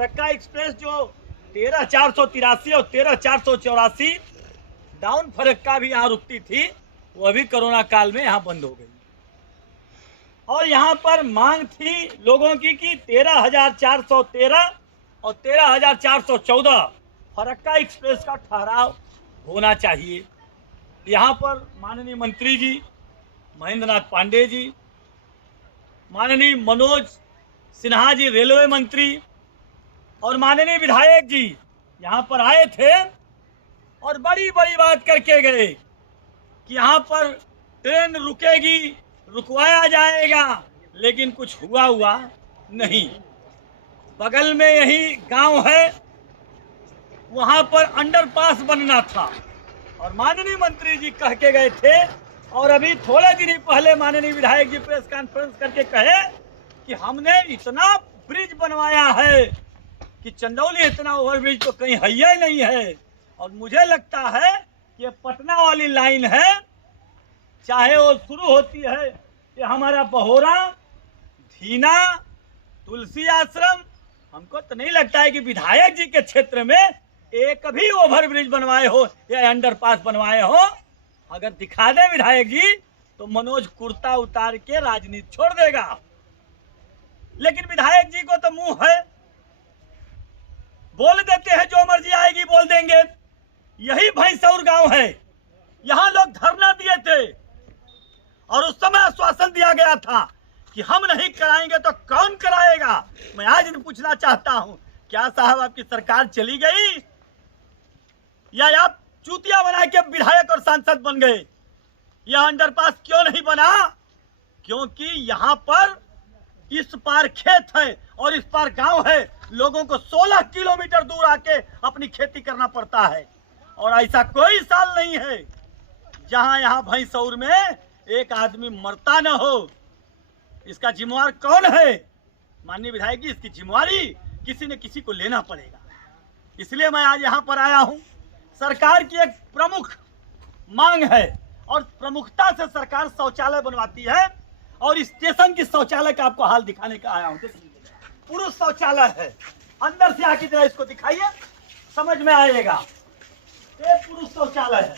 Farakka express जो 13,483 और 13,484 down Farakka भी यहाँ रुकती थी, वह भी कोरोना काल में यहाँ बंद हो गई। और यहाँ पर मांग थी लोगों की कि 13,413 और 13,414 फरक्का एक्सप्रेस का ठहराव होना चाहिए। यहाँ पर माननीय मंत्री जी महेंद्र नाथ पांडे जी, माननीय मनोज सिन्हा जी रेलवे मंत्री और माननीय विधायक जी यहाँ पर आए थे और बड़ी बड़ी बात करके गए कि यहाँ पर ट्रेन रुकेगी, रुकवाया जाएगा, लेकिन कुछ हुआ नहीं। बगल में यही गांव है, वहां पर अंडरपास बनना था और माननीय मंत्री जी कह के गए थे और अभी थोड़े दिन पहले माननीय विधायक जी प्रेस कॉन्फ्रेंस करके कहे कि हमने इतना ब्रिज बनवाया है कि चंदौली इतना ओवरब्रिज तो कहीं है ही नहीं है। और मुझे लगता है कि पटना वाली लाइन है, चाहे वो शुरू होती है कि हमारा बहोरा, धीना, तुलसी आश्रम, हमको तो नहीं लगता है कि विधायक जी के क्षेत्र में एक भी ओवरब्रिज बनवाए हो या अंडरपास बनवाए हो। अगर दिखा दे विधायक जी तो मनोज कुर्ता उतार के राजनीति छोड़ देगा। लेकिन विधायक जी को तो मुंह है, बोल देते हैं, जो मर्जी आएगी बोल देंगे। यही भैंसौर गांव है, यहां लोग धरना दिए थे और उस समय आश्वासन दिया गया था कि हम नहीं कराएंगे तो कौन कराएगा। मैं आज पूछना चाहता हूं, क्या साहब आपकी सरकार चली गई या आप चूतिया बना के विधायक और सांसद बन गए? यह अंडरपास क्यों नहीं बना? क्योंकि यहाँ पर इस पार खेत है और इस पार गांव है, लोगों को 16 किलोमीटर दूर आके अपनी खेती करना पड़ता है। और ऐसा कोई साल नहीं है जहां यहाँ भैंसौर में एक आदमी मरता न हो। इसका जिम्मेवार कौन है? माननीय विधायक जी, इसकी जिम्मेवारी किसी न किसी को लेना पड़ेगा। इसलिए मैं आज यहाँ पर आया हूँ। सरकार की एक प्रमुख मांग है और प्रमुखता से सरकार शौचालय बनवाती है और स्टेशन की शौचालय का आपको हाल दिखाने का आया हूँ। पुरुष शौचालय है, अंदर से आके जरा इसको दिखाइए, समझ में आएगा। ये पुरुष शौचालय है,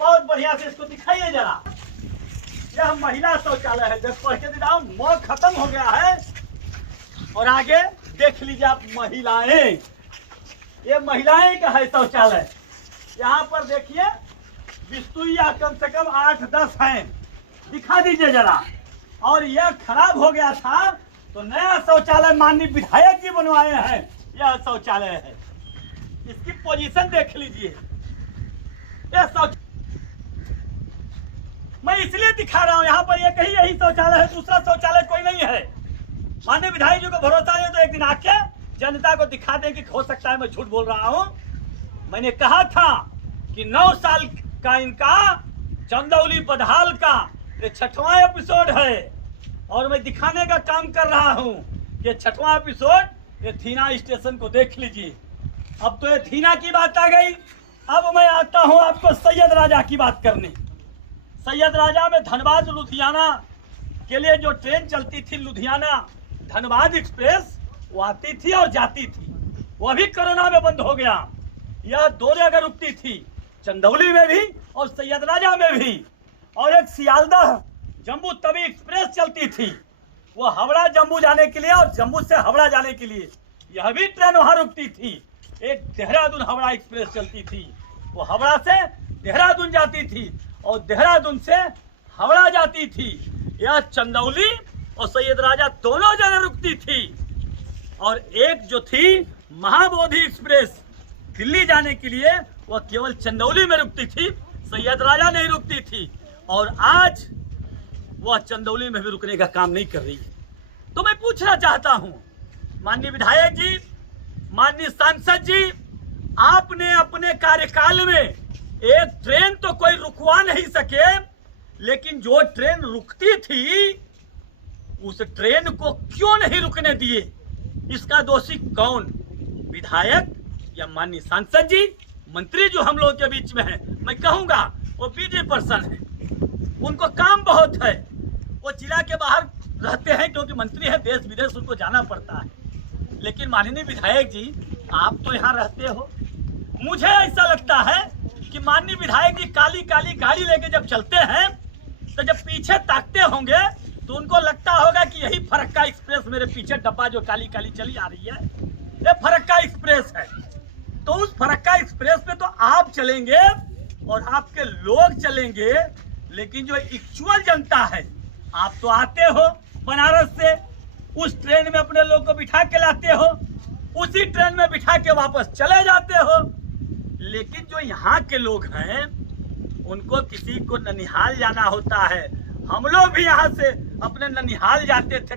बहुत बढ़िया से इसको दिखाइए जरा। यह महिला शौचालय है, देख पढ़ के दिखाओ, मौ खत्म हो गया है। और आगे देख लीजिए आप महिलाएं, ये महिलाएं का है शौचालय। यहाँ पर देखिए बिस्तुइया कम से कम 8-10 हैं, दिखा दीजिए जरा। और यह खराब हो गया था तो नया शौचालय माननीय विधायक जी बनवाए हैं, यह शौचालय है। इसकी पोजीशन देख लीजिए। यह शौचालय मैं इसलिए दिखा रहा हूं, यहाँ पर एक ही यही शौचालय है, दूसरा शौचालय कोई नहीं है। माननीय विधायक जी को भरोसा नहीं तो एक दिन आके जनता को दिखा दें कि हो सकता है मैं झूठ बोल रहा हूं। मैंने कहा था कि 9 साल का इनका चंदौली बदहाल का ये 6वां एपिसोड है और मैं दिखाने का काम कर रहा हूं कि 6वां एपिसोड ये थीना स्टेशन को देख लीजिए। अब तो ये थीना की बात आ गई। अब मैं आता हूं आपको सैयद राजा की बात करने। सैयद राजा में धनबाद लुधियाना के लिए जो ट्रेन चलती थी, लुधियाना धनबाद एक्सप्रेस, वो आती थी और जाती थी, वो अभी कोरोना में बंद हो गया। यह 2 जगह रुकती थी, चंदौली में भी और सैयद राजा में भी। और एक सियालदह जम्मू तवी एक्सप्रेस चलती थी, वो हावड़ा जम्मू जाने के लिए और जम्मू से हावड़ा जाने के लिए, यह भी ट्रेन वहां रुकती थी। एक देहरादून हावड़ा एक्सप्रेस चलती थी, वो हावड़ा से देहरादून जाती थी और देहरादून से हावड़ा जाती थी। यह चंदौली और सैयद राजा दोनों जगह रुकती थी। और एक जो थी महाबोधि एक्सप्रेस दिल्ली जाने के लिए, वह केवल चंदौली में रुकती थी, सैयद राजा नहीं रुकती थी। और आज वह चंदौली में भी रुकने का काम नहीं कर रही है। तो मैं पूछना चाहता हूं, माननीय विधायक जी, माननीय सांसद जी, आपने अपने कार्यकाल में एक ट्रेन तो कोई रुकवा नहीं सके, लेकिन जो ट्रेन रुकती थी उस ट्रेन को क्यों नहीं रुकने दिए? इसका दोषी कौन? विधायक या माननीय सांसद जी, मंत्री जो हम लोग के बीच में है? मैं कहूंगा वो बिजी पर्सन है, उनको काम बहुत है, वो जिला के बाहर रहते हैं क्योंकि मंत्री है, देश विदेश उनको जाना पड़ता है। लेकिन माननीय विधायक जी, आप तो यहाँ रहते हो, मुझे ऐसा लगता है कि माननीय विधायक जी काली काली गाड़ी लेके जब चलते हैं तो जब पीछे ताकते होंगे तो उनको लगता होगा कि यही फरक्का एक्सप्रेस मेरे पीछे डब्बा जो काली काली चली आ रही है, ये फरक्का एक्सप्रेस है। तो उस फरक्का एक्सप्रेस पे तो आप चलेंगे और आपके लोग चलेंगे, लेकिन जो एक्चुअल जनता है, आप तो आते हो बनारस से, उस ट्रेन में अपने लोग को बिठा के लाते हो, उसी ट्रेन में बिठा के वापस चले जाते हो। लेकिन जो यहाँ के लोग हैं उनको किसी को ननिहाल जाना होता है। हम लोग भी यहाँ से अपने ननिहाल जाते थे।